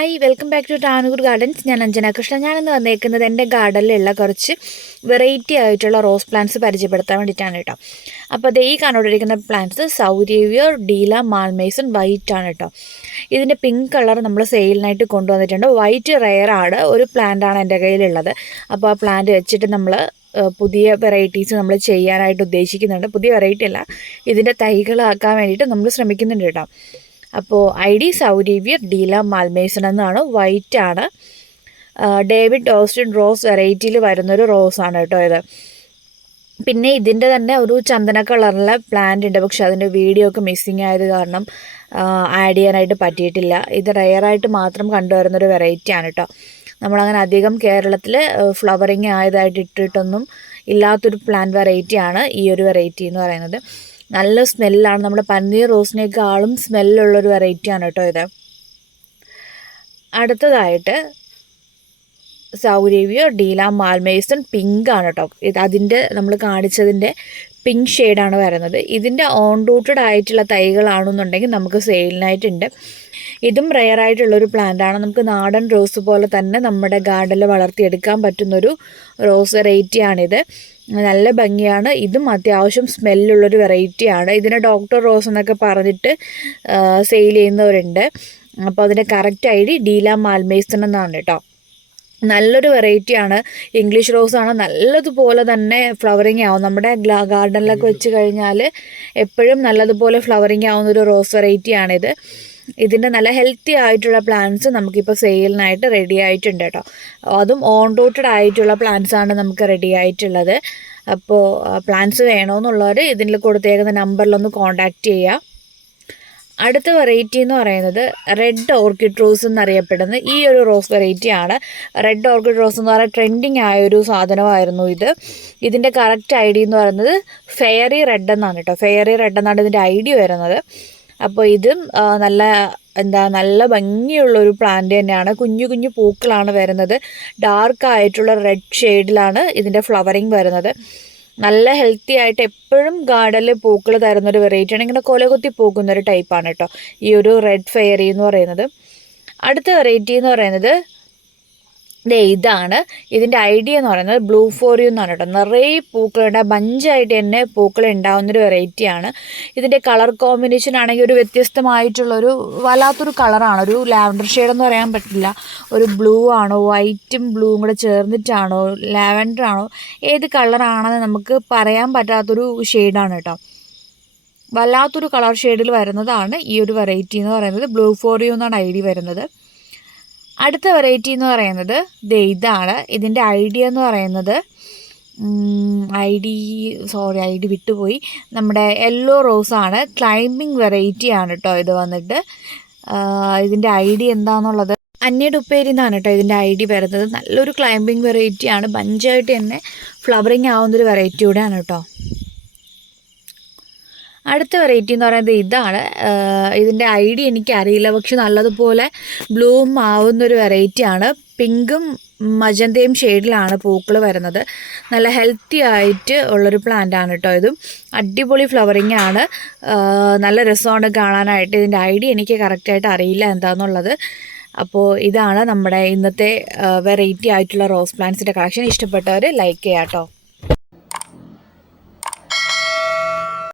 Hi welcome back to Tanur gardens. ഞാൻ അഞ്ജന കൃഷ്ണ. ഞാനിന്ന് വന്നേക്കുന്നത് എൻ്റെ ഗാർഡനിലുള്ള കുറച്ച് വെറൈറ്റി ആയിട്ടുള്ള റോസ് പ്ലാന്റ്സ് പരിചയപ്പെടുത്താൻ വേണ്ടിയിട്ടാണ് കേട്ടോ. അപ്പോൾ അത് ഈ കണ്ടുകൊണ്ടിരിക്കുന്ന പ്ലാന്റ്സ് സൗരേവിയർ ഡീല മാൽമേസൺ വൈറ്റ് ആണ് കേട്ടോ. ഇതിൻ്റെ പിങ്ക് കളർ നമ്മൾ സെയിലിനായിട്ട് കൊണ്ടുവന്നിട്ടുണ്ട്. വൈറ്റ് റെയറാണ്, ഒരു പ്ലാന്റാണ് എൻ്റെ കയ്യിലുള്ളത്. അപ്പോൾ ആ പ്ലാന്റ് വെച്ചിട്ട് നമ്മൾ പുതിയ വെറൈറ്റീസ് നമ്മൾ ചെയ്യാനായിട്ട് ഉദ്ദേശിക്കുന്നുണ്ട്. പുതിയ വെറൈറ്റി അല്ല, ഇതിൻ്റെ തൈകളാക്കാൻ വേണ്ടിയിട്ട് നമ്മൾ ശ്രമിക്കുന്നുണ്ട് കേട്ടോ. അപ്പോൾ ID സൗരേവിയർ ഡീല മാൽമേസൺ എന്നാണ്, വൈറ്റ് ആണ്. ഡേവിഡ് ഓസ്റ്റിൻ റോസ് വെറൈറ്റിയിൽ വരുന്നൊരു റോസാണ് കേട്ടോ ഇത്. പിന്നെ ഇതിൻ്റെ തന്നെ ഒരു ചന്ദന കളറിലെ പ്ലാന്റ് ഉണ്ട്, പക്ഷെ അതിൻ്റെ വീഡിയോ ഒക്കെ മിസ്സിങ് ആയത് കാരണം ആഡ് ചെയ്യാനായിട്ട് പറ്റിയിട്ടില്ല. ഇത് റെയറായിട്ട് മാത്രം കണ്ടുവരുന്നൊരു വെറൈറ്റിയാണ് കേട്ടോ. നമ്മളങ്ങനെ അധികം കേരളത്തിൽ ഫ്ലവറിങ് ആയതായിട്ട് ഇട്ടിട്ടൊന്നും ഇല്ലാത്തൊരു പ്ലാന്റ് വെറൈറ്റിയാണ് ഈ ഒരു വെറൈറ്റി എന്ന് പറയുന്നത്. നല്ല സ്മെല്ലാണ്, നമ്മുടെ പന്നീർ റോസിനേക്കാളും സ്മെല്ലുള്ളൊരു വെറൈറ്റിയാണ് കേട്ടോ ഇത്. അടുത്തതായിട്ട് സൗരേവിയർ ഡീല മാൽമേസൺ പിങ്ക് ആണ് കേട്ടോ. അതിൻ്റെ നമ്മൾ കാണിച്ചതിൻ്റെ പിങ്ക് ഷെയ്ഡാണ് വരുന്നത്. ഇതിൻ്റെ ഓൺ റൂട്ടഡ് ആയിട്ടുള്ള തൈകളാണെന്നുണ്ടെങ്കിൽ നമുക്ക് സെയിലിനായിട്ടുണ്ട്. ഇതും റെയറായിട്ടുള്ളൊരു പ്ലാന്റാണ്. നമുക്ക് നാടൻ റോസ് പോലെ തന്നെ നമ്മുടെ ഗാർഡനിൽ വളർത്തിയെടുക്കാൻ പറ്റുന്നൊരു റോസ് വെറൈറ്റിയാണിത്. നല്ല ഭംഗിയാണ്. ഇതും അത്യാവശ്യം സ്മെല്ലുള്ളൊരു വെറൈറ്റിയാണ്. ഇതിനെ ഡോക്ടർ റോസ് എന്നൊക്കെ പറഞ്ഞിട്ട് സെയിൽ ചെയ്യുന്നവരുണ്ട്. അപ്പോൾ അതിൻ്റെ കറക്റ്റ് ID ഡീല മാൽമേസൺ എന്നാണ് കേട്ടോ. നല്ലൊരു വെറൈറ്റിയാണ്. ഇംഗ്ലീഷ് റോസാണ്, നല്ലതുപോലെ തന്നെ ഫ്ലവറിങ് ആവും. നമ്മുടെ ഗാർഡനിലൊക്കെ വെച്ച് കഴിഞ്ഞാൽ എപ്പോഴും നല്ലതുപോലെ ഫ്ലവറിങ് ആവുന്നൊരു റോസ് വെറൈറ്റിയാണിത്. ഇതിൻ്റെ നല്ല ഹെൽത്തി ആയിട്ടുള്ള പ്ലാന്റ്സ് നമുക്കിപ്പോൾ സെയിലിനായിട്ട് റെഡി ആയിട്ടുണ്ട് കേട്ടോ. അതും ഓൺ റൂട്ടഡ് ആയിട്ടുള്ള പ്ലാന്റ്സാണ് നമുക്ക് റെഡി ആയിട്ടുള്ളത്. അപ്പോൾ പ്ലാന്റ്സ് വേണമെന്നുള്ളവർ ഇതിൽ കൊടുത്തേക്കുന്ന നമ്പറിലൊന്ന് കോൺടാക്റ്റ് ചെയ്യുക. അടുത്ത വെറൈറ്റി എന്ന് പറയുന്നത് റെഡ് ഓർക്കിഡ് റോസ് എന്നറിയപ്പെടുന്ന ഈ ഒരു റോസ് വെറൈറ്റിയാണ്. റെഡ് ഓർക്കിഡ് റോസ് എന്ന് പറയുന്നത് ട്രെൻഡിങ് ആയൊരു സാധനമായിരുന്നു ഇത്. ഇതിൻ്റെ കറക്റ്റ് ID എന്ന് പറയുന്നത് ഫെയറി റെഡ് എന്നാണ് കേട്ടോ. ഫെയറി റെഡ് എന്നാണ് ഇതിൻ്റെ ID വരുന്നത്. അപ്പോൾ ഇതും നല്ല ഭംഗിയുള്ളൊരു പ്ലാന്റ് തന്നെയാണ്. കുഞ്ഞു കുഞ്ഞു പൂക്കളാണ് വരുന്നത്. ഡാർക്ക് ആയിട്ടുള്ള റെഡ് ഷെയ്ഡിലാണ് ഇതിൻ്റെ ഫ്ലവറിങ് വരുന്നത്. നല്ല ഹെൽത്തി ആയിട്ട് എപ്പോഴും ഗാർഡനിൽ പൂക്കൾ തരുന്നൊരു വെറൈറ്റിയാണ്. ഇങ്ങനെ കൊലകുത്തി പൂക്കുന്നൊരു ടൈപ്പാണ് കേട്ടോ ഈ ഒരു റെഡ് ഫെയറി എന്ന് പറയുന്നത്. അടുത്ത വെറൈറ്റി എന്ന് പറയുന്നത് ഇതാണ്. ഇതിൻ്റെ ID എന്ന് പറയുന്നത് ബ്ലൂ ഫോർ യു എന്നാണ് കേട്ടോ. നിറയെ പൂക്കളുണ്ട്, ബഞ്ചായിട്ട് തന്നെ പൂക്കൾ ഉണ്ടാവുന്നൊരു വെറൈറ്റിയാണ്. ഇതിൻ്റെ കളർ കോമ്പിനേഷൻ ആണെങ്കിൽ ഒരു വ്യത്യസ്തമായിട്ടുള്ളൊരു വല്ലാത്തൊരു കളറാണ്. ഒരു ലാവൻഡർ ഷെയ്ഡെന്ന് പറയാൻ പറ്റില്ല. ഒരു ബ്ലൂ ആണോ വൈറ്റും ബ്ലൂവും കൂടെ ചേർന്നിട്ടാണോ ലാവൻഡർ ആണോ ഏത് കളറാണെന്ന് നമുക്ക് പറയാൻ പറ്റാത്തൊരു ഷെയ്ഡാണ് കേട്ടോ. വല്ലാത്തൊരു കളർ ഷെയ്ഡിൽ വരുന്നതാണ് ഈ ഒരു വെറൈറ്റി എന്ന് പറയുന്നത്. ബ്ലൂ ഫോർ യു എന്നാണ് ID വരുന്നത്. അടുത്ത വെറൈറ്റി എന്ന് പറയുന്നത് ഇതാണ്. ഇതിൻ്റെ ID എന്ന് പറയുന്നത് ID വിട്ടുപോയി. നമ്മുടെ യെല്ലോ റോസാണ്. ക്ലൈമ്പിംഗ് വെറൈറ്റിയാണ് കേട്ടോ ഇത് വന്നിട്ട്. ഇതിൻ്റെ ID എന്താണെന്നുള്ളത് അന്യഡുപ്പേരി എന്നാണ് കേട്ടോ ഇതിൻ്റെ ID വരുന്നത്. നല്ലൊരു ക്ലൈമ്പിംഗ് വെറൈറ്റിയാണ്. ബഞ്ചായിട്ട് തന്നെ ഫ്ലവറിങ് ആവുന്നൊരു വെറൈറ്റി കൂടെയാണ് കേട്ടോ. അടുത്ത വെറൈറ്റി എന്ന് പറയുന്നത് ഇതാണ്. ഇതിൻ്റെ ID എനിക്കറിയില്ല, പക്ഷെ നല്ലതുപോലെ ബ്ലൂം ആവുന്നൊരു വെറൈറ്റിയാണ്. പിങ്കും മജന്തയും ഷെയ്ഡിലാണ് പൂക്കൾ വരുന്നത്. നല്ല ഹെൽത്തി ആയിട്ട് ഉള്ളൊരു പ്ലാന്റാണ് കേട്ടോ. ഇതും അടിപൊളി ഫ്ലവറിങ് ആണ്. നല്ല രസമാണ് കാണാനായിട്ട്. ഇതിൻ്റെ ID എനിക്ക് കറക്റ്റായിട്ട് അറിയില്ല എന്താണെന്നുള്ളത്. അപ്പോൾ ഇതാണ് നമ്മുടെ ഇന്നത്തെ വെറൈറ്റി ആയിട്ടുള്ള റോസ് പ്ലാന്റ്സിൻ്റെ കളക്ഷൻ. ഇഷ്ടപ്പെട്ടവർ ലൈക്ക് ചെയ്യാം കേട്ടോ.